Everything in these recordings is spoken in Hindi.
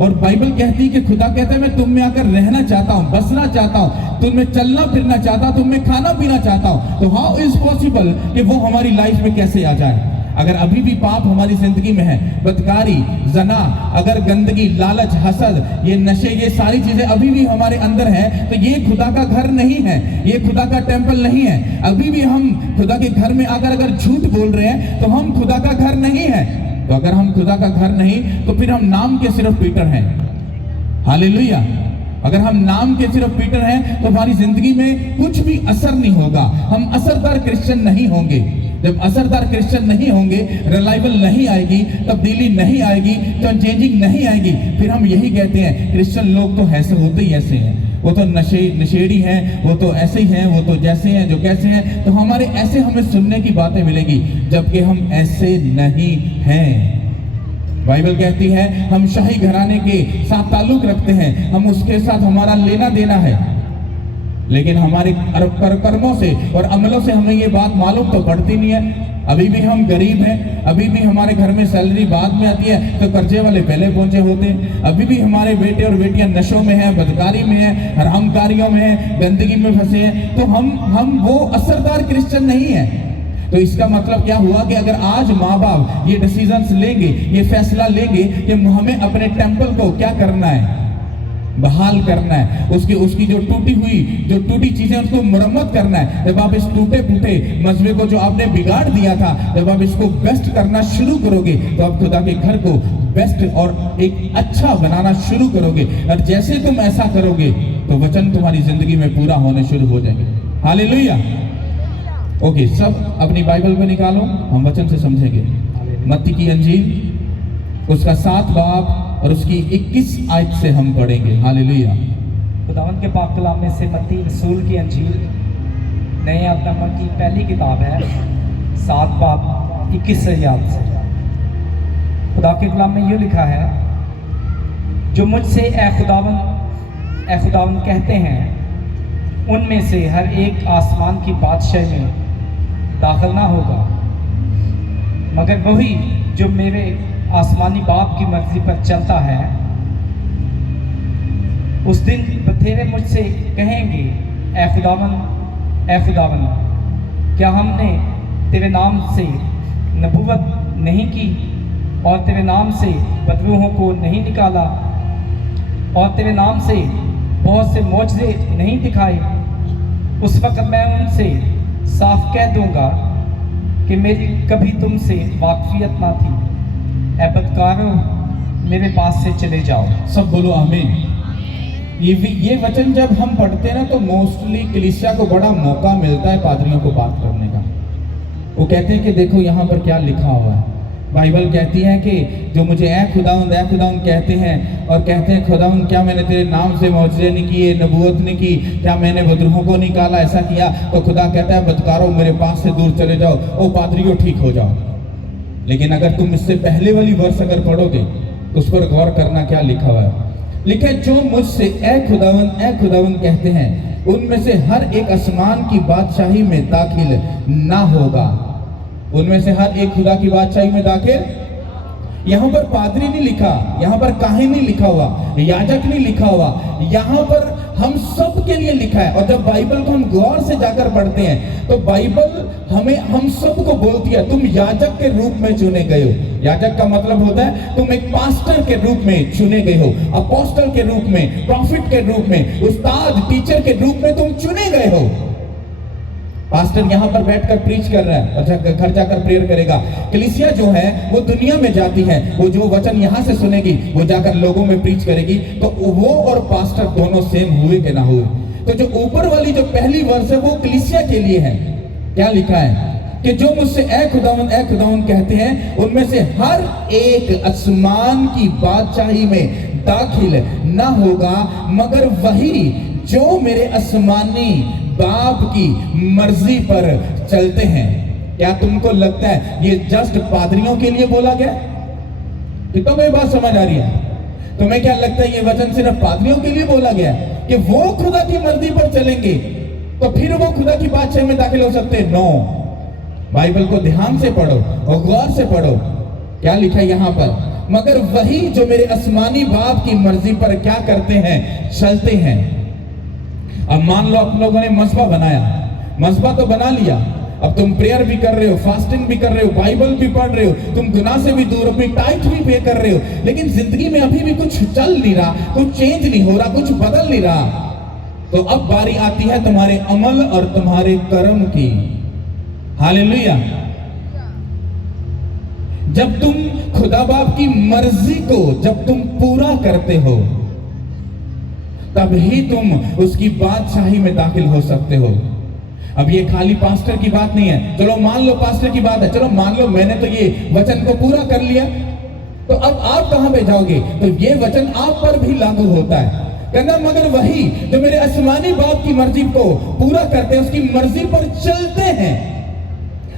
और बाइबल कहती है कि खुदा कहता है मैं तुम में आकर रहना चाहता हूँ, बसना चाहता हूँ, तुम में चलना फिरना चाहता हूँ, तुम में खाना पीना चाहता हूँ। तो हाउ इज पॉसिबल कि वो हमारी लाइफ में कैसे आ जाए? अगर अभी भी पाप हमारी जिंदगी में है, बदकारी, जना, अगर गंदगी, लालच, हसद, ये नशे, ये सारी चीजें अभी भी हमारे अंदर है, तो ये खुदा का घर नहीं है, ये खुदा का टेंपल नहीं है। अभी भी हम खुदा के घर में आकर अगर झूठ बोल रहे हैं तो हम खुदा का घर नहीं है। तो अगर हम खुदा का घर नहीं तो फिर हम नाम के सिर्फ पीटर हैं। हालेलुया। अगर हम नाम के सिर्फ पीटर हैं तो हमारी जिंदगी में कुछ भी असर नहीं होगा, हम असरदार क्रिश्चियन नहीं होंगे। जब असरदार क्रिश्चियन नहीं होंगे, रिलायबल नहीं आएगी, तब्दीली नहीं आएगी, तो चेंजिंग नहीं आएगी, फिर हम यही कहते हैं क्रिश्चियन लोग तो ऐसे होते ही ऐसे हैं, वो तो नशेड़ी हैं, वो तो ऐसे ही हैं, वो तो जैसे हैं जो कैसे हैं। तो हमारे ऐसे हमें सुनने की बातें मिलेगी, जबकि हम ऐसे नहीं हैं। बाइबल कहती है हम शाही घराने के साथ ताल्लुक रखते हैं, हम उसके साथ हमारा लेना देना है, लेकिन हमारे कर्मों से और अमलों से हमें ये बात मालूम तो पड़ती नहीं है। अभी भी हम गरीब हैं, अभी भी हमारे घर में सैलरी बाद में आती है तो कर्जे वाले पहले पहुंचे होते हैं। अभी भी हमारे बेटे और बेटियां नशों में हैं, बदकारी में हैं, हरामकारियों में हैं, गंदगी में फंसे हैं। तो हम वो असरदार क्रिश्चियन नहीं है। तो इसका मतलब क्या हुआ कि अगर आज माँ बाप ये डिसीजंस लेंगे, ये फैसला लेंगे कि हमें अपने टेंपल को क्या करना है, बहाल करना है, उसकी जो टूटी चीजें उसको मुरम्मत करना है। जब आप इस टूटे फूटे मजबे को जो आपने बिगाड़ दिया था, जब आप इसको बेस्ट करना शुरू करोगे तो आप खुदा के घर को बेस्ट और एक अच्छा बनाना शुरू करोगे। और जैसे तुम ऐसा करोगे तो वचन तुम्हारी जिंदगी में पूरा होने शुरू हो जाएंगे। हालेलुया। ओके, सब अपनी बाइबल को निकालो, हम वचन से समझेंगे। मत्ती की अंजील उसका 7 बाब और उसकी 21 आयत से हम पढ़ेंगे। हालेलुया। खुदावंद के पाक कलाम में से मत्ती रसूल की अंजील नए नामा की पहली किताब है, 7 बाब 21 आयत से। खुदा के कलाम में यूँ लिखा है, जो मुझसे ए खुदावंद कहते हैं, उनमें से हर एक आसमान की बादशाही में दाखिल ना होगा, मगर वही जो मेरे आसमानी बाप की मर्जी पर चलता है। उस दिन बथेरे मुझसे कहेंगे, ए खुदावन, क्या हमने तेरे नाम से नबूवत नहीं की और तेरे नाम से बदबूओं को नहीं निकाला और तेरे नाम से बहुत से मौजज़े नहीं दिखाए? उस वक्त मैं उनसे साफ कह दूंगा कि मेरी कभी तुमसे वाकफियत ना थी। ए बदकारों, मेरे पास से चले जाओ। सब बोलो आमीन। ये वचन जब हम पढ़ते हैं ना तो मोस्टली कलीसिया को बड़ा मौका मिलता है पादरियों को बात करने का। वो कहते हैं कि देखो यहाँ पर क्या लिखा हुआ है। बाइबल कहती है कि जो मुझे ए खुदावंद कहते हैं और कहते हैं खुदावंद क्या मैंने तेरे नाम से मौजज़े नहीं किए, नबूवत नहीं की, क्या मैंने बदरूहों को निकाला, ऐसा किया? तो खुदा कहता है बदकारों, मेरे पास से दूर चले जाओ, ओ पादरियों ठीक हो जाओ। लेकिन अगर तुम इससे पहले वाली वर्ष अगर पढ़ोगे तो उस पर गौर करना क्या लिखा हुआ है। लिखे, जो मुझसे ए खुदावंद कहते हैं, उनमें से हर एक आसमान की बादशाही में दाखिल ना होगा। उनमें से हर एक खुदा की बादशाही में दाखिल। यहाँ पर पादरी नहीं लिखा, यहाँ पर काहिन नहीं लिखा हुआ, याजक नहीं लिखा हुआ, यहाँ पर हम सब के लिए लिखा है। और जब बाइबल को हम गौर से जाकर पढ़ते हैं तो बाइबल हम सबको बोलती है, तुम याजक के रूप में चुने गए हो। याजक का मतलब होता है तुम एक पास्टर के रूप में चुने गए हो, अपोस्टल के रूप में, प्रॉफिट के रूप में, उस्ताद, टीचर के रूप में तुम चुने गए हो। पास्टर यहाँ पर बैठकर प्रीच कर रहा है और घर जाकर प्रेयर करेगा। कलीसिया जो है वो दुनिया में जाती है, वो जो वचन यहाँ से सुनेगी वो जाकर लोगों में प्रीच करेगी। तो वो और पास्टर दोनों सेम हुए कि ना हुए? तो जो ऊपर वाली जो पहली वर्स है वो कलीसिया के लिए है। क्या लिखा है कि जो मुझसे ए खुदावंद कहते हैं, उनमें से हर एक आसमान की बादशाही में दाखिल ना होगा, मगर वही जो मेरे आसमानी बाप की मर्जी पर चलते हैं। क्या तुमको लगता है ये जस्ट पादरियों के लिए बोला गया? कि तुम्हें बात समझ आ रही है? तुम्हें क्या लगता है ये वचन सिर्फ पादरियों के लिए बोला गया कि वो खुदा की मर्जी पर चलेंगे तो फिर वो खुदा की बादशाही में दाखिल हो सकते हैं? नो। बाइबल को ध्यान से पढ़ो और गौर से पढ़ो। क्या लिखा है यहाँ पर? मगर वही जो मेरे आसमानी बाप की मर्जी पर क्या करते हैं, चलते हैं। अब मान लो आप लोगों ने मसबा बनाया, मसबा तो बना लिया, अब तुम प्रेयर भी कर रहे हो, फास्टिंग भी कर रहे हो, बाइबल भी पढ़ रहे हो, तुम गुनाह से भी दूर, अपनी टाइट भी पे कर रहे हो, लेकिन जिंदगी में अभी भी कुछ चल नहीं रहा, कुछ चेंज नहीं हो रहा, कुछ बदल नहीं रहा। तो अब बारी आती है तुम्हारे अमल और तुम्हारे कर्म की। हालेलुया। जब तुम खुदा बाप की मर्जी को जब तुम पूरा करते हो, तभी तुम उसकी बादशाही में दाखिल हो सकते हो। अब ये खाली पास्टर की बात नहीं है, चलो मान लो पास्टर की बात है, चलो मान लो मैंने तो ये वचन को पूरा कर लिया, तो अब आप कहां पे जाओगे? तो ये वचन आप पर भी लागू होता है। कहना मगर वही जो मेरे आसमानी बाप की मर्जी को पूरा करते हैं, उसकी मर्जी पर चलते हैं।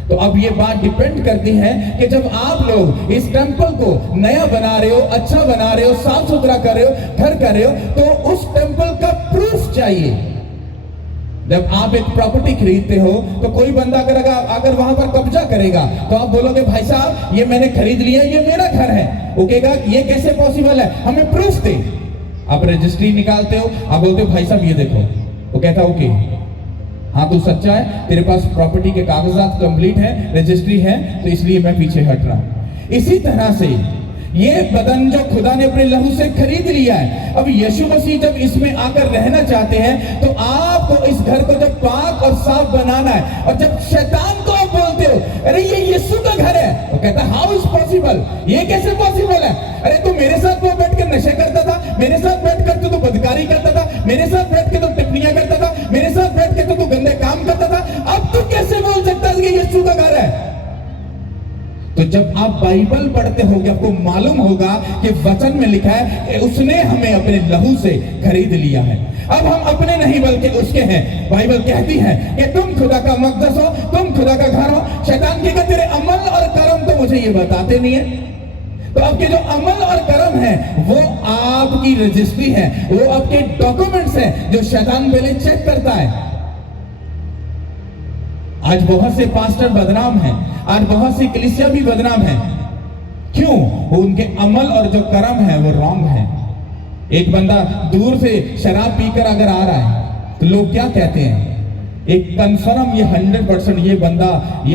तो अब ये बात डिपेंड करती है कि जब आप लोग इस टेंपल को नया बना रहे हो, अच्छा बना रहे हो, साफ सुथरा कर रहे हो, घर कर रहे हो, तो उस टेंपल का प्रूफ चाहिए। जब आप एक प्रॉपर्टी खरीदते हो तो कोई बंदा अगर वहां पर कब्जा करेगा तो आप बोलोगे भाई साहब ये मैंने खरीद लिया, ये मेरा घर है। वो कहेगा ये कैसे पॉसिबल है, हमें प्रूफ दे। आप रजिस्ट्री निकालते हो, आप बोलते हो भाई साहब ये देखो, वो कहता ओके हाँ तू सच्चा है, तेरे पास प्रॉपर्टी के कागजात कंप्लीट है, रजिस्ट्री है, तो इसलिए मैं पीछे हट रहा हूं। इसी तरह से ये बदन जो खुदा ने अपने लहू से खरीद लिया है, अब यीशु मसीह जब इसमें आकर रहना चाहते हैं तो आपको इस घर को जब पाक और साफ बनाना है। और जब शैतान को आप बोलते हो अरे ये यीशु का घर है, वो कहता है हाउ इज पॉसिबल, ये कैसे पॉसिबल है? अरे तू मेरे साथ वो बैठ कर नशे करता था, मेरे साथ बैठ कर तू बदकारी करता था, मेरे साथ बैठ के तू टिप्पणियां करता था, मेरे साथ बैठ के तू गंदे काम करता था, अब तू कैसे बोल सकता है कि यीशु का घर है? तो जब आप बाइबल पढ़ते होगे आपको मालूम होगा कि वचन में लिखा है कि उसने हमें अपने लहू से खरीद लिया है। अब हम अपने नहीं बल्कि उसके हैं। बाइबल कहती है कि तुम खुदा का मकदस हो, तुम खुदा का घर हो। शैतान कहेगा तेरे अमल और कर्म तो मुझे ये बताते नहीं है। तो आपके जो अमल और कर्म है वो आपकी रजिस्ट्री है, वो आपके डॉक्यूमेंट्स है जो शैतान पहले चेक करता है। आज बहुत से पास्टर बदनाम हैं, आज बहुत सी कलीसिया भी बदनाम है। क्यों? वो उनके अमल और जो कर्म है वो रॉन्ग है। एक बंदा दूर से शराब पीकर अगर आ रहा है तो लोग क्या कहते हैं? एक कंफर्म ये 100% ये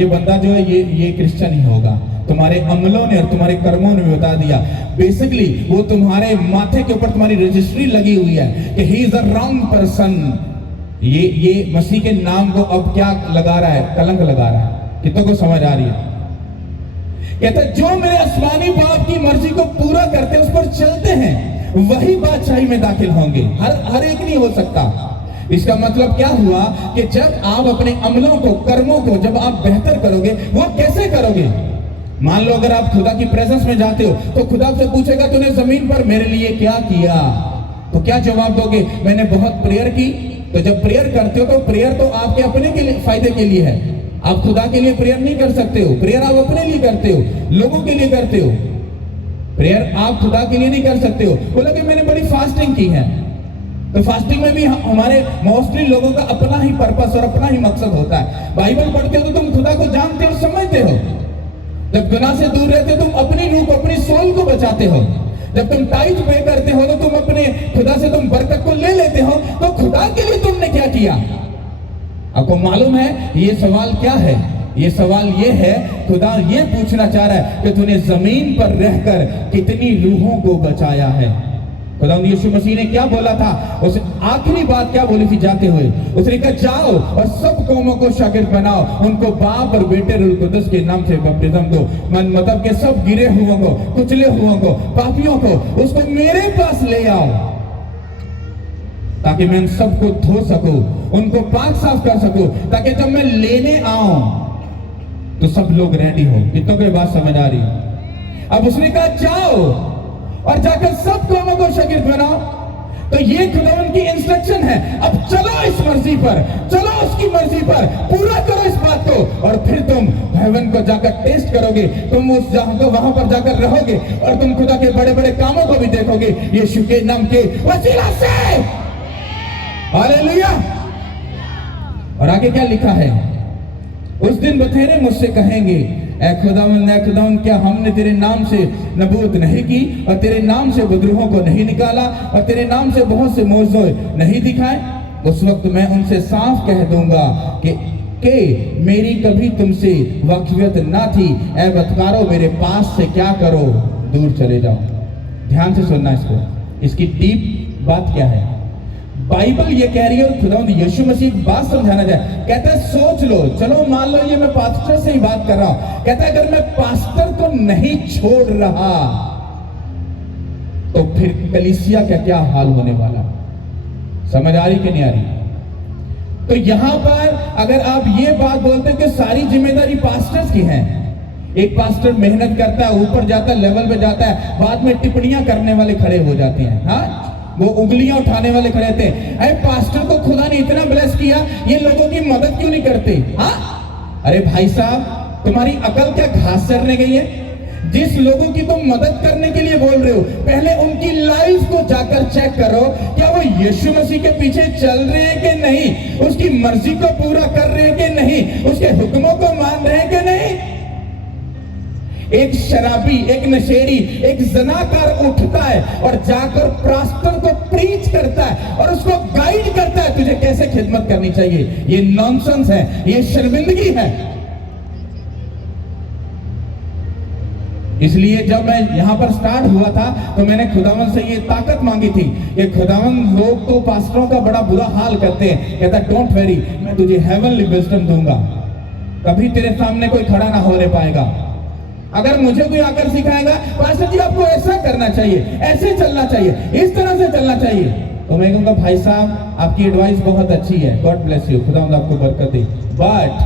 बंदा जो है ये क्रिश्चियन ही होगा। तुम्हारे अमलों ने और तुम्हारे कर्मों ने बता दिया। बेसिकली वो तुम्हारे माथे के ऊपर तुम्हारी रजिस्ट्री लगी हुई है कि he is a wrong person. ये मसीह के नाम को अब क्या लगा रहा है? कलंक लगा रहा है। कितनों को समझ आ रही है? कहता जो मेरे आसमानी बाप की मर्जी को पूरा करते हैं, उस पर चलते हैं, वही बादशाही में दाखिल होंगे। हर एक नहीं हो सकता। इसका मतलब क्या हुआ कि जब आप अपने अमलों को, कर्मों को जब आप बेहतर करोगे, वो कैसे करोगे? मान लो अगर आप खुदा की प्रेजेंस में जाते हो तो खुदा से पूछेगा तूने जमीन पर मेरे लिए क्या किया, तो क्या जवाब दोगे? मैंने बहुत प्रेयर की। तो जब प्रेयर करते हो तो प्रेयर तो आपके अपने के लिए, फायदे के लिए है। आप खुदा के लिए प्रेयर नहीं कर सकते हो। प्रेयर आप अपने लिए करते हो, लोगों के लिए करते हो। प्रेयर आप खुदा के लिए नहीं कर सकते हो। बोला कि मैंने बड़ी फास्टिंग की है, तो फास्टिंग में भी हमारे मोस्टली लोगों का अपना ही पर्पस और अपना ही मकसद होता है। बाइबल पढ़ते हो तो तुम खुदा को जानते और समझते हो। जब गुनाह से दूर रहते हो तुम अपनी रूह को, अपनी सोल को बचाते हो। जब तुम टाइट पे करते हो तो तुम अपने खुदा से तुम बरकत को ले लेते हो। तो खुदा के लिए तुमने क्या किया? आपको मालूम है ये सवाल क्या है? ये सवाल ये है, खुदा ये पूछना चाह रहा है कि तूने जमीन पर रहकर कितनी रूहों को बचाया है। खुदा यीशु मसीह ने क्या बोला था? उस आखिरी बात क्या बोली थी जाते हुए? उसने कहा जाओ और सब कौमों को शागिर्द बनाओ, उनको बाप और बेटे रूह कुदस के नाम से बपतिस्म दो। मतलब के सब गिरे हुओं को, कुचले हुओं को, पापियों को उसको मेरे पास ले आओ, ताकि मैं उन सबको धो सकूं, उनको पाक साफ कर सकूं, ताकि जब मैं लेने आऊं तो सब लोग रेडी हो। कितनों को बात समझ आ रही? अब उसने कहा जाओ और जाकर सब कौमों को शागिर्द बनाओ। तो ये खुदावंद की इंस्ट्रक्शन है। अब चलो इस मर्जी पर, चलो उसकी मर्जी पर, पूरा करो इस बात को, और फिर तुम हेवन को जाकर टेस्ट करोगे। तुम उस जहां को वहां पर जाकर रहोगे और तुम खुदा के बड़े बड़े कामों को भी देखोगे यीशु के नाम के वसीला से। हालेलुया। और आगे क्या लिखा है? उस दिन बथेरे मुझसे कहेंगे ऐ खुदावंद क्या हमने तेरे नाम से नबूवत नहीं की और तेरे नाम से बदरूहों को नहीं निकाला और तेरे नाम से बहुत से मोज़े नहीं दिखाए? उस वक्त मैं उनसे साफ कह दूंगा कि मेरी कभी तुमसे वाकिफियत ना थी। ऐ बदकारो, मेरे पास से क्या करो, दूर चले जाओ। ध्यान से सुनना इसको, इसकी डीप बात क्या है। बाइबल ये कह रही है और खुदावंद यीशु मसीह एक बात समझाना चाहे। कहता है सोच लो, चलो मान लो ये मैं पास्टर से ही बात कर रहा हूं। कहता है अगर मैं पास्टर को नहीं छोड़ रहा तो फिर कलीसिया का क्या हाल होने वाला। समझ आ रही कि नहीं आ रही? तो यहां पर अगर आप ये बात बोलते कि सारी जिम्मेदारी पास्टर्स की है, एक पास्टर मेहनत करता है, ऊपर जाता है, लेवल पे जाता है, बाद में टिप्पणियां करने वाले खड़े हो जाते हैं। हाँ, वो उंगलियां उठाने वाले खड़े थे। अरे पास्टर को खुदा ने इतना ब्लेस किया, ये लोगों की मदद क्यों नहीं करते? हाँ, अरे भाई साहब, तुम्हारी अकल क्या घास चरने गई है? जिस लोगों की तुम मदद करने के लिए बोल रहे हो, पहले उनकी लाइफ को जाकर चेक करो, क्या वो यीशु मसीह के पीछे चल रहे हैं कि नहीं, उसकी मर्जी को पूरा कर रहे हैं कि नहीं, उसके हुक्मों को मान रहे हैं कि नहीं। एक शराबी, एक नशेड़ी, एक ज़नाकार उठता है और जाकर पास्टर को प्रीच करता है और उसको गाइड करता है तुझे कैसे खिदमत करनी चाहिए। ये नॉनसेंस है, ये शर्मिंदगी है। इसलिए जब मैं यहां पर स्टार्ट हुआ था तो मैंने खुदावन से ये ताकत मांगी थी कि खुदावन, लोग तो पास्टरों का बड़ा बुरा हाल करते हैं। कहता डोंट वेरी, मैं तुझे हेवनली विजडम दूंगा, कभी तेरे सामने कोई खड़ा ना होने पाएगा। अगर मुझे कोई आकर सिखाएगा पास्टर जी आपको ऐसा करना चाहिए, ऐसे चलना चाहिए, इस तरह से चलना चाहिए, तो मैं कहूंगा भाई साहब आपकी एडवाइस बहुत अच्छी है, गॉड ब्लेस यू, खुदा आपको बरकत दे। बट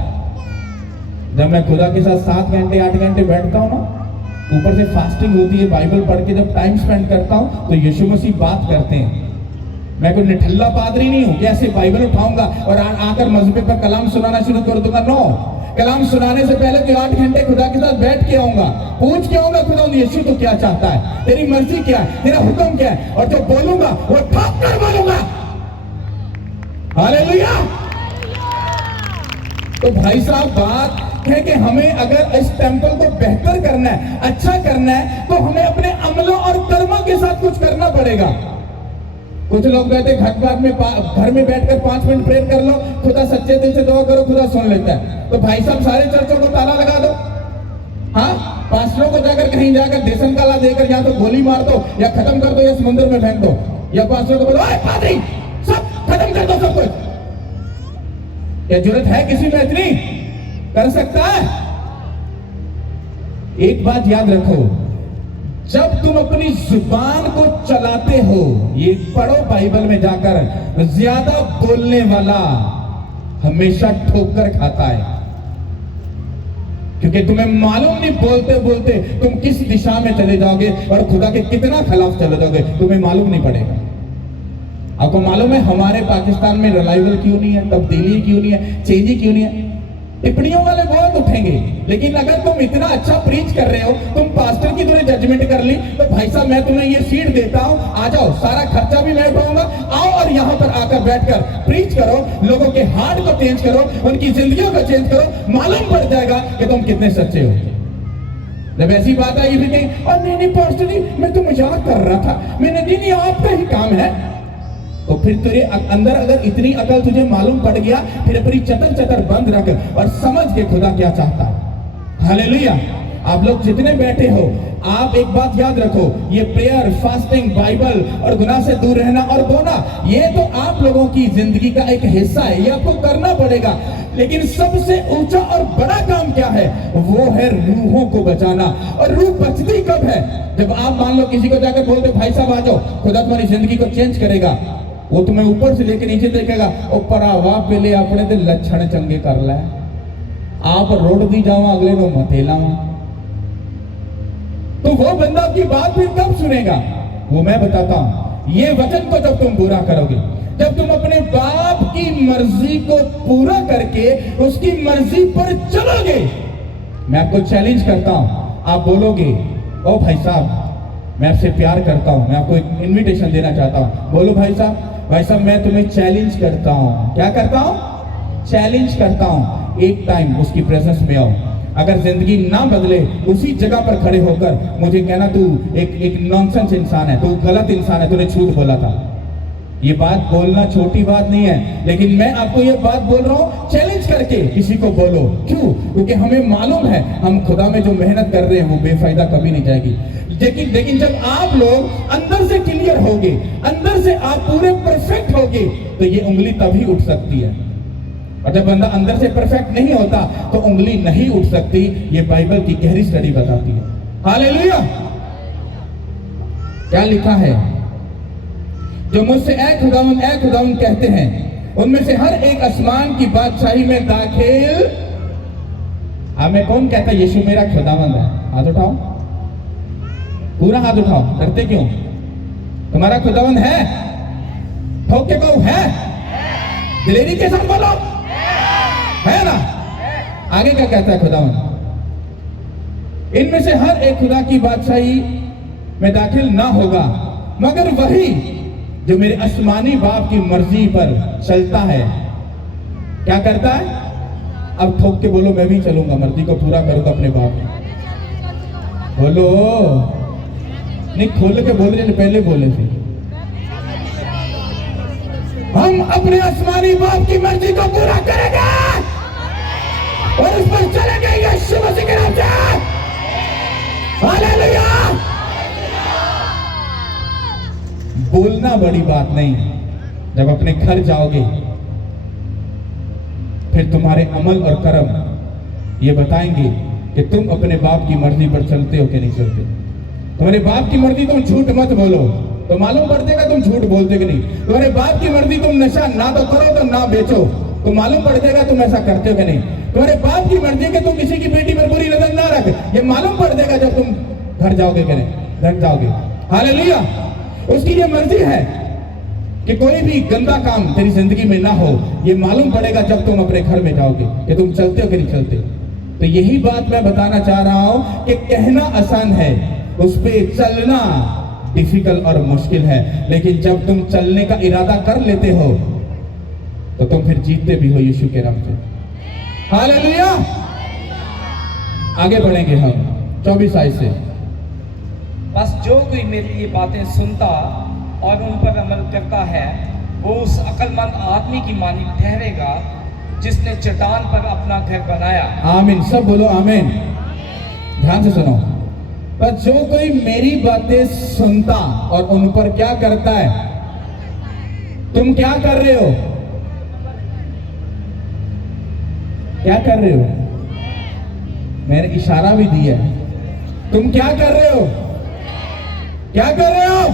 जब मैं खुदा के साथ 7 घंटे 8 घंटे बैठता हूं ना, ऊपर से फास्टिंग होती है, बाइबल पढ़ के जब टाइम स्पेंड करता हूं तो यीशु मसीह बात करते हैं। मैं कोई निठल्ला पादरी नहीं हूं कि ऐसे बाइबल उठाऊंगा और आकर मस्जिद पर कलाम सुनाना शुरू कर दूंगा। नो, कलाम सुनाने से पहले तो 8 घंटे खुदा के साथ बैठ के आऊंगा, पूछ के आऊंगा खुदा यीशु तो क्या चाहता है, तेरी मर्जी क्या है, तेरा हुक्म क्या है, और जो बोलूंगा वो ठाक कर बोलूंगा। हालेलुया। तो भाई साहब बात है कि हमें अगर इस टेंपल को बेहतर करना है, अच्छा करना है, तो हमें अपने अमलों और कर्मों के साथ कुछ करना पड़ेगा। कुछ लोग कहते घर में बैठकर 5 मिनट प्रेयर कर लो, खुदा सच्चे दिल से दुआ करो, खुदा सुन लेता है। तो भाई साहब सारे चर्चों को ताला लगा दो। हाँ, पास्टरों को जाकर कहीं जाकर देशन काला देकर या तो गोली मार दो या खत्म कर दो या समुद्र में फेंक दो, या पास्टरों को बोलो पादरी सब खत्म कर दो सब कुछ। क्या जरूरत है किसी में इतनी? कर सकता है? एक बात याद रखो, जब तुम अपनी जुबान को चलाते हो, ये पढ़ो बाइबल में जाकर, ज्यादा बोलने वाला हमेशा ठोकर खाता है, क्योंकि तुम्हें मालूम नहीं बोलते बोलते तुम किस दिशा में चले जाओगे और खुदा के कितना खिलाफ चले जाओगे, तुम्हें मालूम नहीं पड़ेगा। आपको मालूम है हमारे पाकिस्तान में रिवाइवल क्यों नहीं है, तब्दीली क्यों नहीं है, चेंज ही क्यों नहीं है? टिप्पणियों वाले बहुत उठेंगे, लेकिन अगर तुम इतना अच्छा प्रीच कर रहे हो, तुम पास्टर की तुमने जजमेंट कर ली, तो भाई साहब मैं तुम्हें ये सीट देता हूं, आ जाओ, सारा खर्चा भी मैं उठाऊंगा, आओ और यहां पर आकर बैठकर प्रीच करो, लोगों के हार्ट को चेंज करो, उनकी जिंदगियों को चेंज करो, मालूम पड़ जाएगा कि तुम कितने सच्चे हो। जब ऐसी बात आई फिर कहीं और नहीं पास्टर जी मैं तो मजाक कर रहा था, मैंने नहीं आपका ही काम है, तो फिर तेरे अंदर अगर इतनी अकल तुझे मालूम पड़ गया, फिर अपनी चतर चतर बंद रख और समझ के खुदा क्या चाहता है। हालेलुया। आप लोग जितने बैठे हो, आप एक बात याद रखो, ये प्रेयर, फास्टिंग, बाइबल और गुनाह से दूर रहना और बोना, ये तो आप लोगों की जिंदगी का एक हिस्सा है, ये आपको करना पड़ेगा। लेकिन सबसे ऊंचा और बड़ा काम क्या है? वो है रूहों को बचाना। और रूह बचती कब है? जब आप मान लो किसी को जाकर बोलते भाई साहब आ जाओ, खुदा तुम्हारी जिंदगी को चेंज करेगा, वो तुम्हें ऊपर से लेकर नीचे देखेगा, ऊपर आवा पहले अपने ते लक्षण चंगे कर ले, आप रोड दी जावा अगले को मतेला, तो वो बंदा आपकी बात फिर कब सुनेगा? वो मैं बताता हूं, ये वचन को जब तुम पूरा करोगे, जब तुम अपने बाप की मर्जी को पूरा करके उसकी मर्जी पर चलोगे। मैं आपको चैलेंज करता हूं, आप बोलोगे ओ भाई साहब मैं आपसे प्यार करता हूं, मैं आपको एक इन्विटेशन देना चाहता हूं, बोलो भाई साहब मैं तुम्हें चैलेंज करता हूं। क्या करता हूं? चैलेंज करता हूं, एक टाइम उसकी प्रेजेंस में आओ अगर जिंदगी ना बदले, उसी जगह पर खड़े होकर मुझे कहना तू एक नॉनसेंस इंसान है, तू गलत इंसान है, तूने झूठ बोला था। ये बात बोलना छोटी बात नहीं है, लेकिन मैं आपको ये बात बोल रहा हूं चैलेंज करके किसी को बोलो। क्यों? क्योंकि हमें मालूम है हम खुदा में जो मेहनत कर रहे हैं वो बेफायदा कभी नहीं जाएगी। लेकिन जब आप लोग अंदर से क्लियर होगे, अंदर से आप पूरे परफेक्ट होगे, तो ये उंगली तभी उठ सकती है। और जब बंदा अंदर से परफेक्ट नहीं होता तो उंगली नहीं उठ सकती। ये बाइबल की गहरी स्टडी बताती है। हालेलुया। क्या लिखा है? जो मुझसे ऐ खुदावंद कहते हैं, उनमें से हर एक आसमान की बादशाही में दाखिल। हमें कौन कहता है यीशु मेरा खुदावंद है? हाथ उठाओ, पूरा हाथ उठाओ। डरते क्यों? तुम्हारा खुदावंद है? ठोक के कहो है। दिलेरी के साथ बोलो है ना। आगे क्या कहता है खुदावंद? इनमें से हर एक खुदा की बादशाही में दाखिल ना होगा मगर वही जो मेरे आसमानी बाप की मर्जी पर चलता है। क्या करता है? अब ठोक के बोलो मैं भी चलूंगा, मर्जी को पूरा करूंगा अपने बाप की। बोलो नहीं, खोल के बोल रहे, पहले बोले थे। हम अपने आसमानी बाप की मर्जी को पूरा करेंगे और उस पर चलेंगे यीशु मसीह के नाम से। हालेलुया। बोलना बड़ी बात नहीं, जब अपने घर जाओगे फिर तुम्हारे अमल और कर्म ये बताएंगे कि तुम अपने बाप की मर्जी पर चलते हो कि नहीं चलते। तुम्हारे बाप की मर्जी, तुम झूठ मत बोलो तो मालूम पड़ जाएगा तुम झूठ बोलते कि नहीं। तुम्हारे बाप की मर्जी तुम नशा ना तो करो तो ना बेचो, तो मालूम पड़ जाएगा तुम ऐसा करते हो कि नहीं। तुम्हारे बाप की मर्जी कि तुम किसी की बेटी पर बुरी नजर ना रख, ये मालूम पड़ जाएगा जब तुम घर जाओगे कि नहीं, घर जाओगे। हालेलुया। उसकी ये मर्जी है कि कोई भी गंदा काम तेरी जिंदगी में ना हो, ये मालूम पड़ेगा जब तुम अपने घर में जाओगे कि तुम चलते हो कि नहीं चलते। तो यही बात मैं बताना चाह रहा हूं कि कहना आसान है, उस पे चलना डिफिकल्ट और मुश्किल है। लेकिन जब तुम चलने का इरादा कर लेते हो तो तुम फिर जीतते भी हो यीशु के नाम से। हालेलुया। आगे बढ़ेंगे हम 24 आयत से। बस जो कोई मेरी ये बातें सुनता और उन पर अमल करता है वो उस अक्लमंद आदमी की मानी ठहरेगा जिसने चट्टान पर अपना घर बनाया। आमीन। सब बोलो आमीन। ध्यान से सुनो। पर जो कोई मेरी बातें सुनता और उन पर क्या करता है? तुम क्या कर रहे हो? क्या कर रहे हो? मैंने इशारा भी दिया। तुम क्या कर रहे हो? क्या कर रहे हो?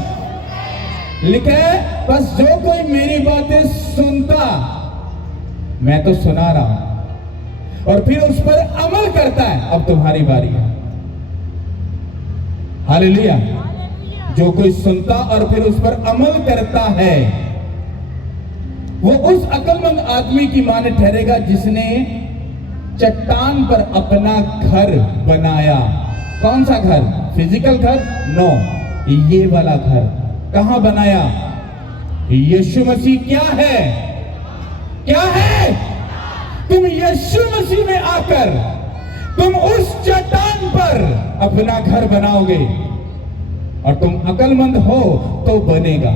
लिखा है बस जो कोई मेरी बातें सुनता, मैं तो सुना रहा हूं, और फिर उस पर अमल करता है। अब तुम्हारी बारी है। हालेलुया। जो कोई सुनता और फिर उस पर अमल करता है वो उस अक्लमंद आदमी की माने ठहरेगा जिसने चट्टान पर अपना घर बनाया। कौन सा घर? फिजिकल घर? नो, ये वाला घर। कहां बनाया? यीशु मसीह क्या है? क्या है? तुम यीशु मसीह में आकर तुम उस चट्टान पर अपना घर बनाओगे और तुम अक्लमंद हो तो बनेगा।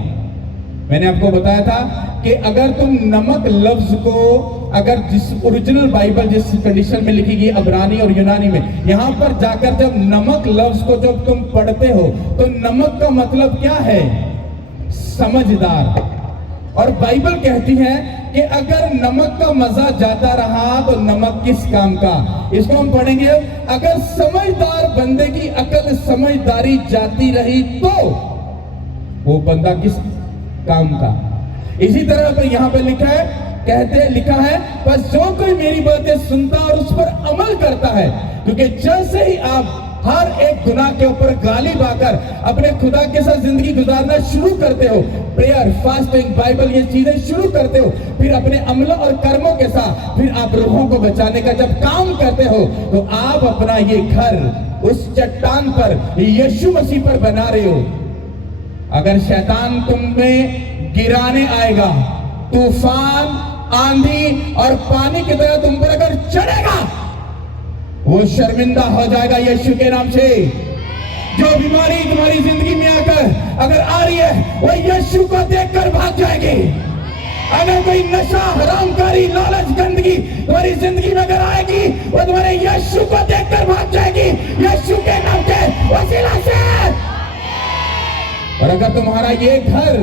मैंने आपको बताया था कि अगर तुम नमक लफ्ज को, अगर जिस ओरिजिनल बाइबल जिस कंडीशन में लिखी गई अब्रानी और यूनानी में, यहां पर जाकर जब नमक लफ्ज को जब तुम पढ़ते हो तो नमक का मतलब क्या है? समझदार। और बाइबल कहती है कि अगर नमक का मजा जाता रहा तो नमक किस काम का? इसको हम पढ़ेंगे। अगर समझदार बंदे की अकल समझदारी जाती रही तो वो बंदा किस काम का? इसी तरह पर यहां पे लिखा है, लिखा है बस जो कोई मेरी बातें सुनता और उस पर अमल करता है। क्योंकि जैसे ही आप हर एक गुनाह के ऊपर गालिब आकर अपने खुदा के साथ जिंदगी गुजारना शुरू करते हो, प्रेयर, फास्टिंग, बाइबल, ये चीजें शुरू करते हो, फिर अपने अमलों और कर्मों के साथ फिर आप रूहों को बचाने का जब काम करते हो तो आप अपना ये घर उस चट्टान पर यीशु मसीह पर बना रहे हो। अगर शैतान तुम में गिराने आएगा, तूफान, आंधी और पानी की तरह तुम पर अगर चढ़ेगा, वो शर्मिंदा हो जाएगा यीशु के नाम से। जो बीमारी तुम्हारी जिंदगी में आकर अगर आ रही है वो यीशु को देखकर भाग जाएगी। अगर कोई नशा, हरामकारी, लालच, गंदगी तुम्हारी जिंदगी में अगर आएगी वो तुम्हारे यीशु को देखकर भाग जाएगी, यीशु के नाम के वसीला से। और अगर तुम्हारा ये घर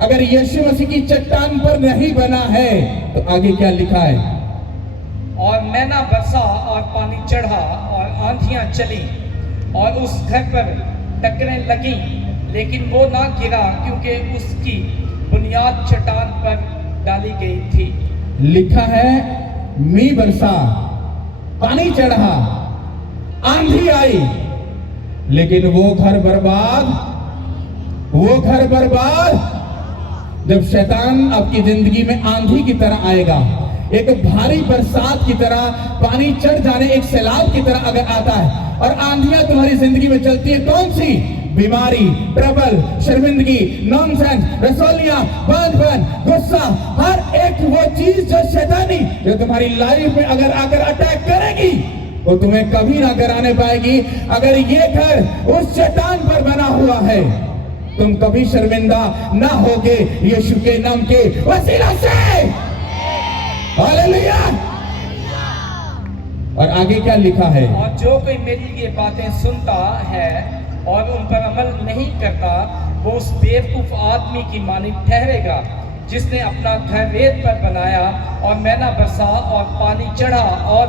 अगर यीशु मसीह की चट्टान पर नहीं बना है तो आगे क्या लिखा है? और मैना बरसा और पानी चढ़ा और आंधियां चली और उस घर पर टकरें लगी, लेकिन वो ना गिरा क्योंकि उसकी बुनियाद चट्टान पर डाली गई थी। लिखा है मी बरसा, पानी चढ़ा, आंधी आई, लेकिन वो घर बर्बाद, वो घर बर्बाद। जब शैतान आपकी जिंदगी में आंधी की तरह आएगा, एक भारी बरसात की तरह, पानी चढ़ जाने एक सैलाब की तरह अगर आता है और आंधियां तुम्हारी जिंदगी में चलती है, कौन सी? बीमारी, ट्रबल, शर्मिंदगी, नॉनसेंस, रसौलियां, बांझपन, गुस्सा, हर एक वो चीज जो शैतानी जो तुम्हारी लाइफ में अगर आकर अटैक करेगी वो तुम्हें कभी ना कराने पाएगी। अगर ये घर उस शैतान पर बना हुआ है तुम कभी शर्मिंदा ना होगे यीशु के नाम के वसीला से। हालेलुया। और आगे क्या लिखा है? और जो कोई मेरी ये बातें सुनता है और उन पर अमल नहीं करता वो उस बेवकूफ आदमी की मानी ठहरेगा जिसने अपना घर रेत पर बनाया और मैना बरसा और पानी चढ़ा और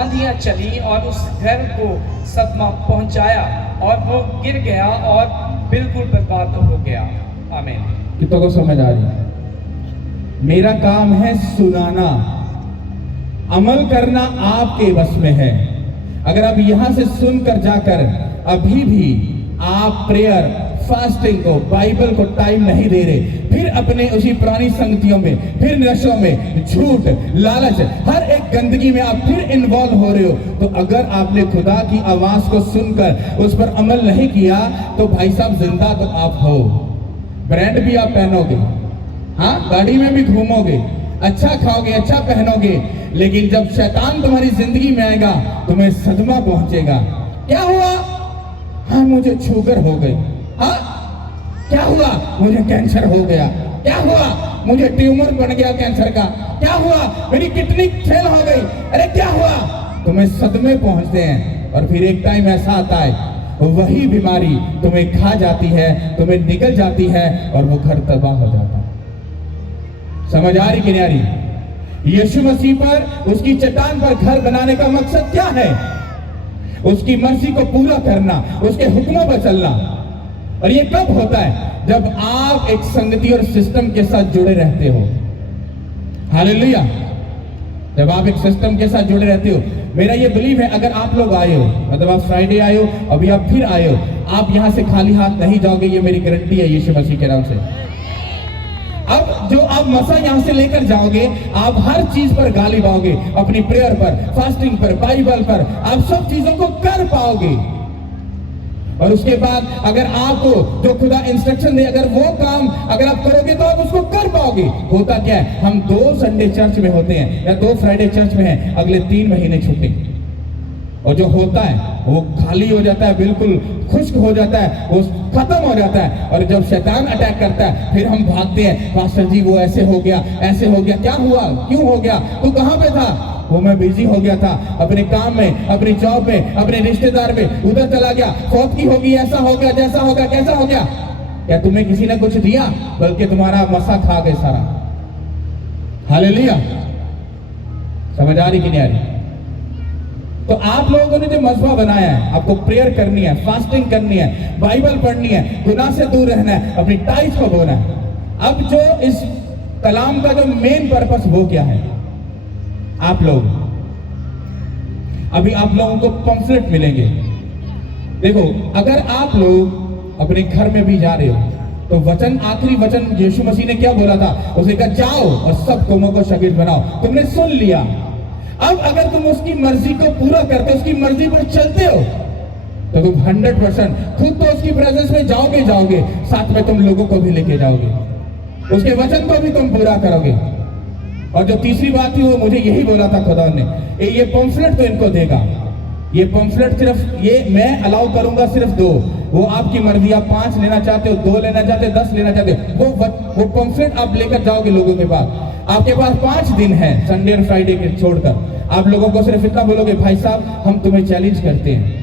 आंधियां चली और उस घर को सदमा पहुंचाया और वो गिर गया और बिल्कुल बर्बाद हो गया। आमीन। कितनों को समझ आ रही है? मेरा काम है सुनाना, अमल करना आपके बस में है। अगर आप यहां से सुनकर जाकर अभी भी आप प्रेयर, फास्टिंग को, बाइबल को टाइम नहीं दे रहे, फिर अपने उसी पुरानी संगतियों में, फिर नशों में, झूठ, लालच, हर एक गंदगी में आप फिर इन्वॉल्व हो रहे हो, तो अगर आपने खुदा की आवाज को सुनकर उस पर अमल नहीं किया तो भाई साहब जिंदा तो आप हो। ब्रांड भी आप पहनोगे, हाँ, गाड़ी में भी घूमोगे, अच्छा खाओगे, अच्छा पहनोगे, लेकिन जब शैतान तुम्हारी जिंदगी में आएगा तुम्हें सदमा पहुंचेगा। क्या हुआ? हाँ, मुझे शुगर हो गई। हाँ, क्या हुआ? मुझे कैंसर हो गया। क्या हुआ? मुझे ट्यूमर बन गया कैंसर का। क्या हुआ? मेरी किडनी फेल हो गई। अरे क्या हुआ? तुम्हें सदमे पहुंचते हैं और फिर एक टाइम ऐसा आता है वही बीमारी तुम्हें खा जाती है, तुम्हें निकल जाती है और वो घर तबाह हो जाता है। समझ आ रही कि नहीं आ रही? यीशु मसीह पर, उसकी चट्टान पर घर बनाने का मकसद क्या है? उसकी मर्जी को पूरा करना, उसके हुक्मों पर चलना। और ये कब होता है? जब आप एक संगति और सिस्टम के साथ जुड़े रहते हो। हालेलुया। जब आप एक सिस्टम के साथ जुड़े रहते हो, मेरा ये बिलीव है, अगर आप लोग आए हो, मतलब आप फ्राइडे आए हो, अभी आप फिर आए हो, आप यहां से खाली हाथ नहीं जाओगे, ये मेरी गारंटी है यीशु मसीह के नाम से। अब जो आप मसा यहां से लेकर जाओगे, आप हर चीज पर गाली पाओगे, अपनी प्रेयर पर, फास्टिंग पर, बाइबल पर, आप सब चीजों को कर पाओगे। और उसके बाद अगर आपको जो खुदा इंस्ट्रक्शन दे, अगर वो काम अगर आप करोगे तो आप उसको कर पाओगे। होता क्या है? हम 2 संडे चर्च में होते हैं या 2 फ्राइडे चर्च में हैं, अगले 3 महीने छुट्टी, और जो होता है वो खाली हो जाता है, बिल्कुल खुश्क हो जाता है, वो खत्म हो जाता है। और जब शैतान अटैक करता है फिर हम भागते हैं, पास्टर जी वो ऐसे हो गया, ऐसे हो गया। क्या हुआ? क्यों हो गया? तू कहां पे था? वो मैं बिजी हो गया था अपने काम में, अपनी जॉब में, अपने रिश्तेदार में, उधर चला गया, फौतगी होगी, ऐसा हो गया, जैसा हो गया, कैसा हो गया। क्या तुम्हें किसी ने कुछ दिया? बल्कि तुम्हारा मसा खा गए सारा। हालेलुया। समझ आ रही कि नहीं आ रही? तो आप लोगों ने जो मजबा बनाया है, आपको प्रेयर करनी है, फास्टिंग करनी है, बाइबल पढ़नी है, गुनाह से दूर रहना है, अपनी टाइट्स को धोना है। अब जो इस कलाम का जो मेन पर्पस वो क्या है? आप लोग, अभी आप लोगों को पंफलेट मिलेंगे। देखो, अगर आप लोग अपने घर में भी जा रहे हो तो वचन, आखिरी वचन यीशु मसीह ने क्या बोला था? उसने कहा जाओ और सब कौमों को शागिर्द बनाओ। तुमने सुन लिया। अब अगर तुम उसकी मर्जी को पूरा करते, उसकी मर्जी पर चलते हो, तो तुम 100% खुद तो उसकी प्रेजेंस में जाओगे, साथ में तुम लोगों को भी लेके जाओगे, उसके वचन को भी तुम पूरा करोगे। और जो तीसरी बात थी वो मुझे यही बोला था खुदा ने, ये पंफलेट तो इनको देगा, ये पम्फलेट सिर्फ ये मैं अलाउ करूंगा सिर्फ 2, वो आपकी मर्जी, आप 5 लेना चाहते हो, 2 लेना चाहते हो, 10 लेना चाहते हो, वो पम्फलेट आप लेकर जाओगे लोगों के पास। आपके पास 5 दिन है, संडे और फ्राइडे के छोड़कर। आप लोगों को सिर्फ इतना बोलोगे, भाई साहब हम तुम्हें चैलेंज करते हैं,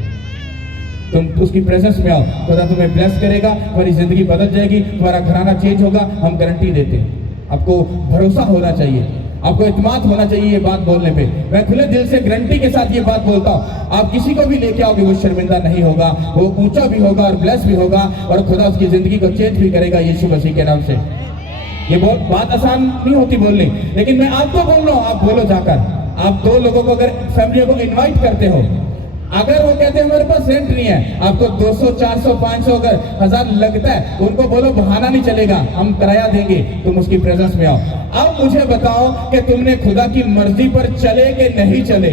तुम उसकी प्रेजेंस में आओ, खुदा तुम्हें ब्लेस करेगा, तुम्हारी जिंदगी बदल जाएगी, तुम्हारा घराना चेंज होगा, हम गारंटी देते हैं। आपको भरोसा होना चाहिए, आपको इत्मीनान होना चाहिए ये बात बोलने पे। मैं खुले दिल से गारंटी के साथ ये बात बोलता हूँ, आप किसी को भी लेके आओगे वो शर्मिंदा नहीं होगा, वो ऊंचा भी होगा और ब्लेस भी होगा, और खुदा उसकी जिंदगी को चेंज भी करेगा यीशु मसीह के नाम से। ये बात आसान नहीं होती बोलनी, लेकिन मैं आपको बोल रहा हूँ, आप बोलो जाकर। आप 2 लोगों को अगर फैमिली को इनवाइट करते हो, अगर वो कहते हैं हमारे पास रेंट नहीं है, आपको 200 400 500 अगर 1000 लगता है, उनको बोलो बहाना नहीं चलेगा, हम किराया देंगे, तुम उसकी प्रेजेंस में आओ। अब मुझे बताओ कि तुमने खुदा की मर्जी पर चले कि नहीं चले?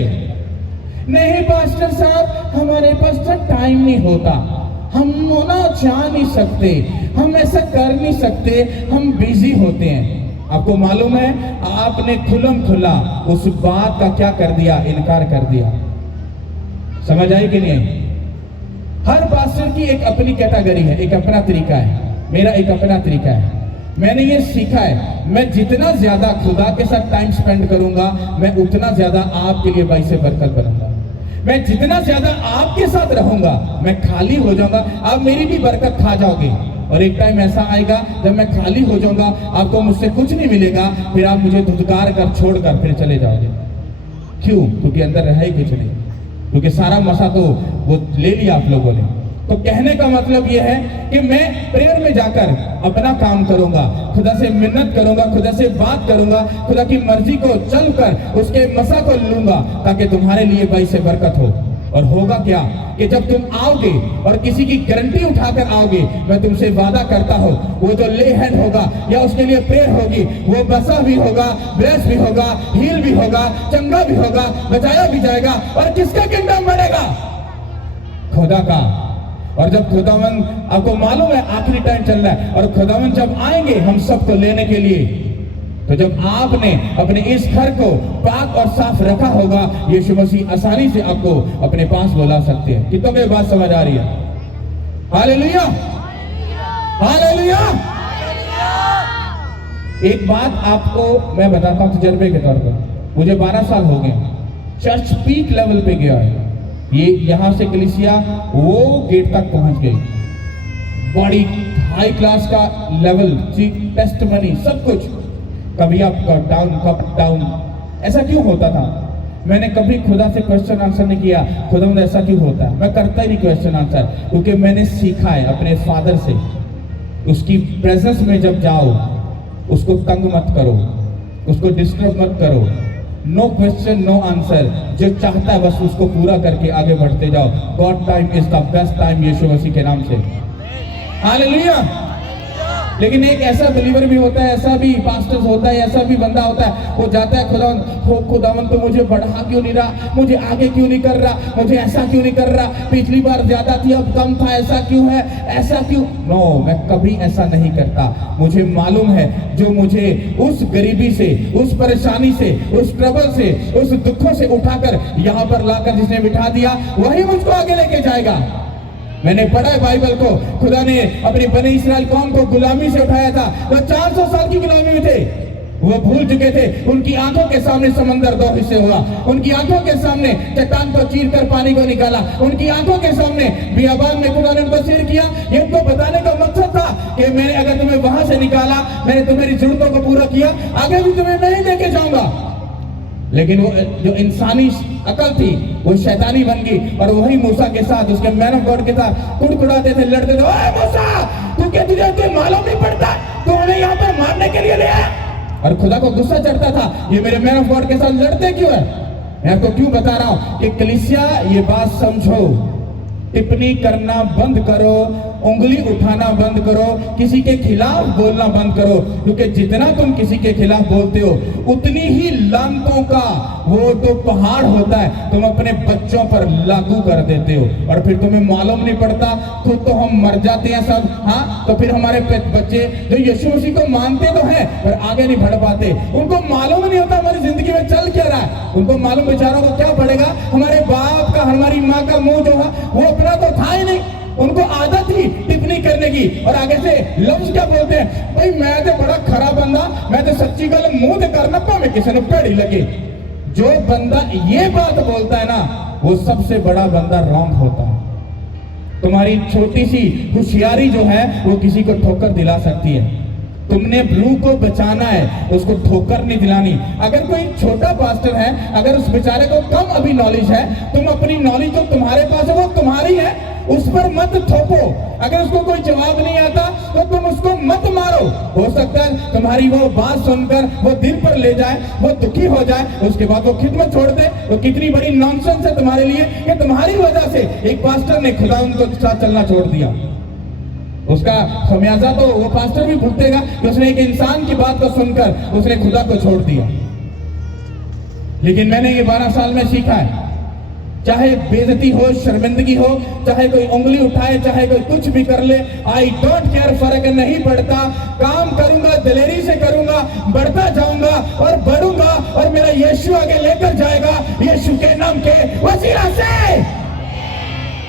नहीं पास्टर साहब, हमारे पास तो टाइम नहीं होता, हम ना जा नहीं सकते, हम ऐसा कर नहीं सकते, हम बिजी होते हैं। आपको मालूम है, आपने खुलम खुला उस बात का क्या कर दिया? इनकार कर दिया। समझ आई कि नहीं? हर पास्टर की एक अपनी कैटेगरी है, एक अपना तरीका है, मेरा एक अपना तरीका है। मैंने ये सीखा है, मैं जितना ज्यादा खुदा के साथ टाइम स्पेंड करूंगा, मैं उतना ज्यादा आपके लिए बाई से बरकत बनूंगा। मैं जितना ज्यादा आपके साथ रहूंगा, मैं खाली हो जाऊंगा, आप मेरी भी बरकत खा जाओगे। और एक टाइम ऐसा आएगा जब मैं खाली हो जाऊंगा, आपको मुझसे कुछ नहीं मिलेगा, फिर आप मुझे धुतकार कर छोड़कर फिर चले जाओगे। क्यों? क्योंकि अंदर रहा ही कुछ नहीं, क्योंकि सारा मसा तो वो ले लिया आप लोगों ने। तो कहने का मतलब यह है कि मैं प्रेयर में जाकर अपना काम करूंगा, खुदा से मिन्नत करूंगा, खुदा से बात करूंगा, खुदा की मर्जी को चलकर उसके मसा को लूंगा, ताकि तुम्हारे लिए भाई से बरकत हो। और होगा क्या कि जब तुम आओगे और किसी की गारंटी उठाकर आओगे, मैं तुमसे वादा करता हूं, वो जो ले हैंड होगा या उसके लिए प्रेयर होगी, वो बसा भी होगा, ब्लेस भी होगा, हील भी होगा, चंगा भी होगा, बचाया भी जाएगा। और किसका किंगडम बढ़ेगा? खुदा का। और जब खुदावन, आपको मालूम है आखिरी टाइम चल रहा है, और खुदावन जब आएंगे हम सबको लेने के लिए, तो जब आपने अपने इस घर को पाक और साफ रखा होगा, यीशु मसीह आसानी से आपको अपने पास बुला सकते हैं। कितनों को बात समझ आ रही है? Hallelujah, hallelujah. एक बात आपको मैं बताता हूं तजर्बे के तौर पर। मुझे 12 साल हो गए, चर्च पीक लेवल पे गया है। ये यहां से कलीसिया वो गेट तक पहुंच गई, बड़ी हाई क्लास का लेवल, टेस्टिमनी, सब कुछ। कभी अप डाउन, कब डाउन। ऐसा क्यों होता था? मैंने कभी खुदा से क्वेश्चन आंसर नहीं किया, खुदा मुझे ऐसा क्यों होता है? मैं करता ही नहीं क्वेश्चन आंसर, क्योंकि मैंने सीखा है अपने फादर से, उसकी प्रेजेंस में जब जाओ उसको तंग मत करो, उसको डिस्टर्ब मत करो। नो क्वेश्चन नो आंसर, जो चाहता है बस उसको पूरा करके आगे बढ़ते जाओ। God time is the best time, Yeshu Masih के नाम से। हालेलुया। लेकिन एक ऐसा बिलीवर भी होता है, ऐसा भी पास्टर होता है, ऐसा भी बंदा होता है, वो जाता है खुदावन तो मुझे बढ़ा क्यों नहीं रहा, मुझे आगे क्यों नहीं कर रहा, मुझे ऐसा क्यों नहीं कर रहा, पिछली बार ज्यादा थी अब कम था, ऐसा क्यों है, ऐसा क्यों? नो, मैं कभी ऐसा नहीं करता। मुझे मालूम है जो मुझे उस गरीबी से, उस परेशानी से, उस ट्रबल से, उस दुखों से उठाकर यहाँ पर लाकर जिसने बिठा दिया, वही मुझको आगे लेके जाएगा। मैंने पढ़ा है बाइबल को, खुदा ने अपनी बने इस्राएल कौम को गुलामी से उठाया था। वो 400 साल की गुलामी में थे, वो भूल चुके थे। उनकी आंखों के सामने समंदर 2 हिस्से हुआ, उनकी आंखों के सामने चट्टान को चीरकर पानी को निकाला, उनकी आंखों के सामने बियाबान में खुदा ने उनको सिर किया। ये उनको बताने का मकसद था कि मैंने अगर तुम्हें वहां से निकाला, मैंने तुम्हारी जरूरतों को पूरा किया, आगे भी तुम्हें मैं ही लेके जाऊंगा। लेकिन वो जो इंसानी अकल थी वो शैतानी बन गई, और वही मूसा के साथ, उसके मैन ऑफ गॉड के साथ कुड़कुड़ाते थे, लड़ते थे। ओए मूसा, तू क्या, तुझे मालूम नहीं पड़ता, तू हमें यहाँ पर मारने के लिए ले आया? और खुदा को गुस्सा चढ़ता था, ये मेरे मैन ऑफ गॉड के साथ लड़ते क्यों है? मैं आपको क्यों बता रहा हूं कि कलीसिया ये बात समझो, टिप्पणी करना बंद करो उंगली उठाना बंद करो, किसी के खिलाफ बोलना बंद करो, क्योंकि जितना तुम किसी के खिलाफ बोलते हो उतनी ही लानतों का वो तो पहाड़ होता है तुम अपने बच्चों पर लागू कर देते हो, और फिर तुम्हें मालूम नहीं पड़ता, खुद तो हम मर जाते हैं सब। हाँ, तो फिर हमारे बच्चे जो यीशु मसीह को मानते तो हैं पर आगे नहीं बढ़ पाते, उनको मालूम नहीं होता हमारी जिंदगी में चल क्या रहा है। उनको मालूम बेचारों को क्या पड़ेगा, हमारे बाप का हमारी माँ का मुंह जो है वो अपना तो था ही नहीं, उनको आदत ही टिप्पणी करने की, और आगे से लफ्ज क्या बोलते हैं, भाई मैं तो बड़ा खरा बंदा, मैं तो सच्ची गल मुंह से करना पा मैं किसी ने पेड़ी लगे। जो बंदा ये बात बोलता है ना वो सबसे बड़ा बंदा रॉन्ग होता है। तुम्हारी छोटी सी होशियारी जो है वो किसी को ठोकर दिला सकती है। तुमने रूह को बचाना है, उसको ठोकर नहीं दिलानी। अगर कोई छोटा पास्टर है, अगर उस बेचारे को कम अभी नॉलेज है, तुम अपनी नॉलेज जो तुम्हारे पास है वो तुम्हारी है, उस पर मत थोपो। अगर उसको कोई जवाब नहीं आता तो तुम उसको मत मारो। हो सकता है तुम्हारी वो बात सुनकर वो दिल पर ले जाए, वो दुखी हो जाए, उसके बाद वो खिदमत छोड़ दे। तो कितनी बड़ी नॉनसेंस है तुम्हारे लिए कि तुम्हारी वजह से एक पास्टर ने खुदा उनको साथ चलना छोड़ दिया। उसका खमियाजा तो वो पास्टर भी भुगतेगा कि उसने एक इंसान की बात को सुनकर उसने खुदा को छोड़ दिया। लेकिन मैंने ये 12 साल में सीखा है, चाहे बेइज्जती हो, शर्मिंदगी हो, चाहे कोई उंगली उठाए, चाहे कोई कुछ भी कर ले, आई डोंट केयर, फर्क नहीं पड़ता। काम करूंगा, दिलेरी से करूंगा, बढ़ता जाऊंगा और बढ़ूंगा, और मेरा यीशु आगे लेकर जाएगा, यीशु के नाम के वसीला से।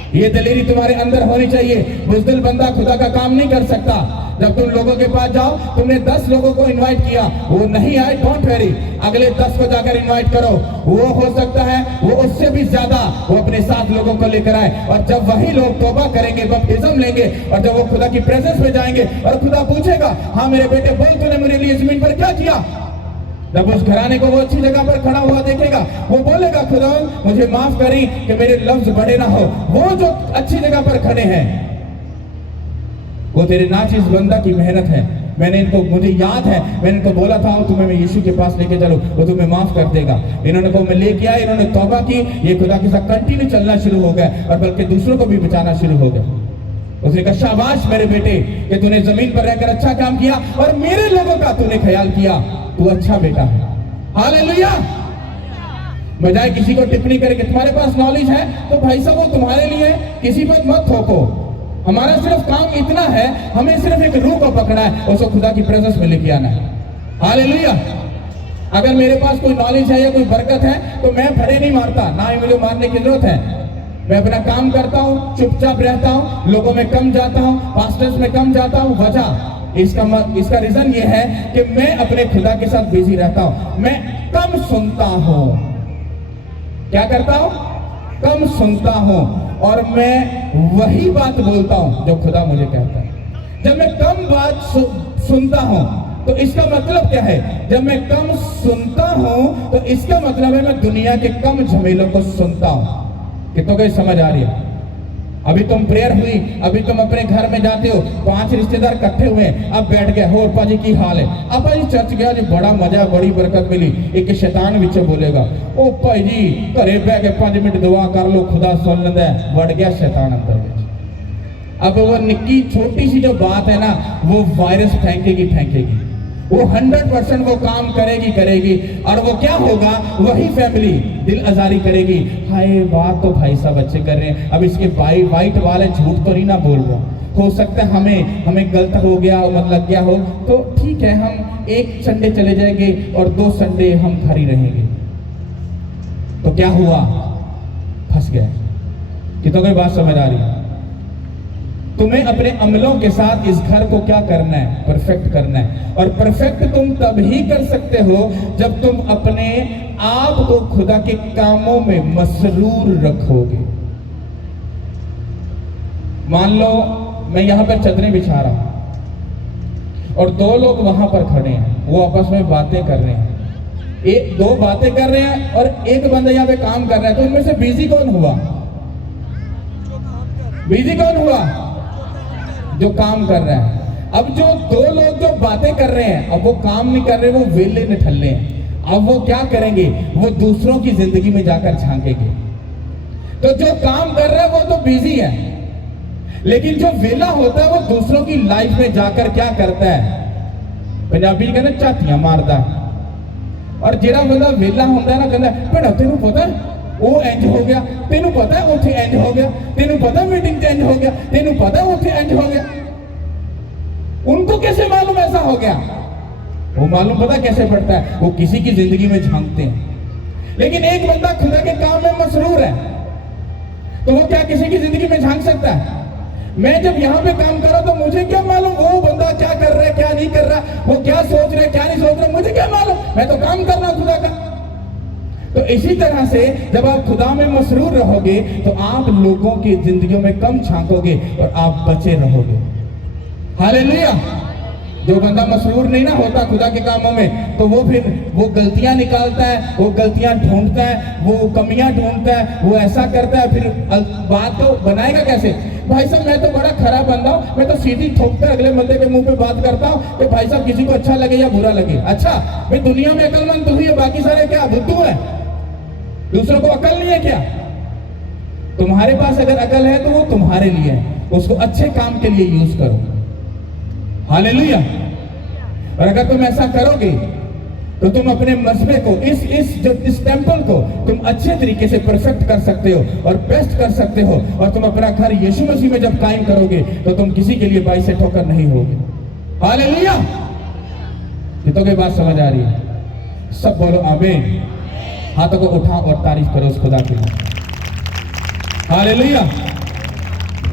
ये दिलेरी तुम्हारे अंदर होनी चाहिए। बुज़दिल बंदा खुदा का काम नहीं कर सकता। जब तुम लोगों के पास जाओ, तुमने 10 लोगों को इनवाइट किया, वो नहीं आए, डोंट वेरी, अगले 10 को जाकर इनवाइट करो। वो हो सकता है वो उससे भी ज्यादा वो अपने साथ लोगों को लेकर आए, और जब वही लोग तौबा करेंगे, बपतिस्म लेंगे, और जब वो खुदा की प्रेजेंस में जाएंगे और खुदा पूछेगा, हाँ मेरे बेटे बोल तूने मेरे लिए जमीन पर क्या किया, जब उस घराने को वो अच्छी जगह पर खड़ा हुआ देखेगा, वो बोलेगा खुदा मुझे माफ करी कि मेरे लफ्ज बड़े ना हो। वो जो अच्छी जगह पर खड़े हैं वो तेरे नाचिस बंदा की मेहनत है। मैंने इनको, मुझे याद है मैंने इनको बोला था तुम्हें मैं यीशु के पास लेके चलो, वो तुम्हें माफ कर देगा। इन्होंने को मैं लेके आया, इन्होंने तौबा की, ये खुदा के साथ कंटिन्यू चलना शुरू हो गया, और बल्कि दूसरों को भी बचाना शुरू हो गया। उसने कहा शाबाश मेरे बेटे कि तूने जमीन पर रहकर अच्छा काम किया और मेरे लोगों का तूने ख्याल किया, तू अच्छा बेटा है। हालेलुया। बजाय किसी को टिप्पणी करके, तुम्हारे पास नॉलेज है तो भाई साहब वो तुम्हारे लिए, किसी पर मत थोपो। हमारा सिर्फ काम इतना है, हमें सिर्फ एक रूह को पकड़ा है, उसको खुदा की प्रेजेंस में लेके आना है। हालेलुया। अगर मेरे पास कोई नॉलेज है या कोई बरकत है तो मैं फड़े नहीं मारता, ना ही मुझे मारने की जरूरत है। मैं अपना काम करता हूँ, चुपचाप रहता हूँ, लोगों में कम जाता हूँ, पास्टर्स में कम जाता हूँ। वजह इसका रीजन ये है कि मैं अपने खुदा के साथ बिजी रहता हूँ। मैं कम सुनता हूँ। क्या करता हूँ? कम सुनता हूँ, और मैं वही बात बोलता हूँ जो खुदा मुझे कहता है। जब मैं कम बात सुनता हूँ तो इसका मतलब क्या है? जब मैं कम सुनता हूँ तो इसका मतलब है मैं दुनिया के कम झमेलों को सुनता हूँ। कितनों को समझ आ रही है? अभी तुम प्रेयर हुई, अभी तुम अपने घर में जाते हो, 5 रिश्तेदार इकट्ठे हुए, अब बैठ गए, हो अप्पा जी की हाल है, अप्पा जी चर्च गया जी, बड़ा मजा, बड़ी बरकत मिली। एक शैतान विच बोलेगा, ओ भाई जी घरे बह के 5 मिनट दुआ कर लो, खुदा सुन लेंदा है। बढ़ गया शैतान अंदर विच। अब वो निक्की छोटी सी जो बात है ना, वो वायरस फेंकेगी, वो 100% वो काम करेगी, और वो क्या होगा, वही फैमिली दिल आजारी करेगी। हाय बात तो भाई साहब अच्छे कर रहे हैं, अब इसके वाइट वाले झूठ तो नहीं ना बोल रहा, हो सकता है हमें गलत हो गया, मतलब लग गया हो, तो ठीक है हम एक संडे चले जाएंगे और 2 संडे हम घर ही रहेंगे। तो क्या हुआ? फंस गए। कितनों को बात समझ आ रही है? तुम्हें अपने अमलों के साथ इस घर को क्या करना है? परफेक्ट करना है। और परफेक्ट तुम तब ही कर सकते हो जब तुम अपने आप को खुदा के कामों में मसरूर रखोगे। मान लो मैं यहां पर चदरें बिछा रहा हूं और 2 लोग वहां पर खड़े हैं, वो आपस में बातें कर रहे हैं, 2 बातें कर रहे हैं और एक बंदा यहां पे काम कर रहा है। तो इनमें से बिजी कौन हुआ? बिजी कौन हुआ? जो काम कर रहा है। अब जो 2 लोग जो बातें कर रहे हैं, अब वो काम नहीं कर रहे, वो वेले निठल्ले हैं। अब वो क्या करेंगे? वो दूसरों की जिंदगी में जाकर झांकेंगे। तो जो काम कर रहा है वो तो बिजी है, लेकिन जो वेला होता है वो दूसरों की लाइफ में जाकर क्या करता है, पंजाबी कहना झातियां मारता है। और जेड़ा बंदा वेला होता है ना, कहता भैड़ा तेन पता है वो इंज हो गया, तेन पता है उथे इंज हो गया, तेन पता मीटिंग इंज हो गया, तेन पता उथे इंज हो गया। उनको कैसे मालूम ऐसा हो गया? वो मालूम पता कैसे पड़ता है? वो किसी की जिंदगी में झांकते हैं। लेकिन एक बंदा खुदा के काम में मसरूर है तो वो क्या किसी की जिंदगी में झांक सकता है? मैं जब यहाँ पे काम कर रहा तो मुझे क्या मालूम वो बंदा क्या कर रहा है क्या नहीं कर रहा, वो क्या सोच रहे क्या नहीं सोच रहे, मुझे क्या मालूम? मैं तो काम कर रहा हूं खुदा का। तो इसी तरह से जब आप खुदा में मसरूर रहोगे तो आप लोगों की जिंदगियों में कम झांकोगे और आप बचे रहोगे। हालेलुया। जो बंदा मसरूर नहीं ना होता खुदा के कामों में तो वो फिर वो गलतियां निकालता है, वो गलतियां ढूंढता है, वो कमियां ढूंढता है, वो ऐसा करता है, फिर बात तो बनाएगा कैसे? भाई साहब मैं तो बड़ा खराब बंदा हूं, मैं तो सीधी ठोककर अगले बंदे के मुंह पे बात करता हूं कि भाई साहब किसी को अच्छा लगे या बुरा लगे। अच्छा भाई दुनिया में अकलमंद तू ही है, बाकी सारे क्या बुद्धू है? दूसरों को अकल नहीं है क्या? तुम्हारे पास अगर अकल है तो वो तुम्हारे लिए है, उसको अच्छे काम के लिए यूज करो। हालेलुया। और अगर तुम ऐसा करोगे तो तुम अपने मसबे को इस टेंपल को तुम अच्छे तरीके से परफेक्ट कर सकते हो और बेस्ट कर सकते हो। और तुम अपना घर यीशु मसीह में जब कायम करोगे तो तुम किसी के लिए बाई से ठोकर नहीं होगे। हालेलुया। कितनों की बात समझ आ रही है? सब बोलो आमीन। हाथों को उठाओ और तारीफ करो उस खुदा की। हालेलुया।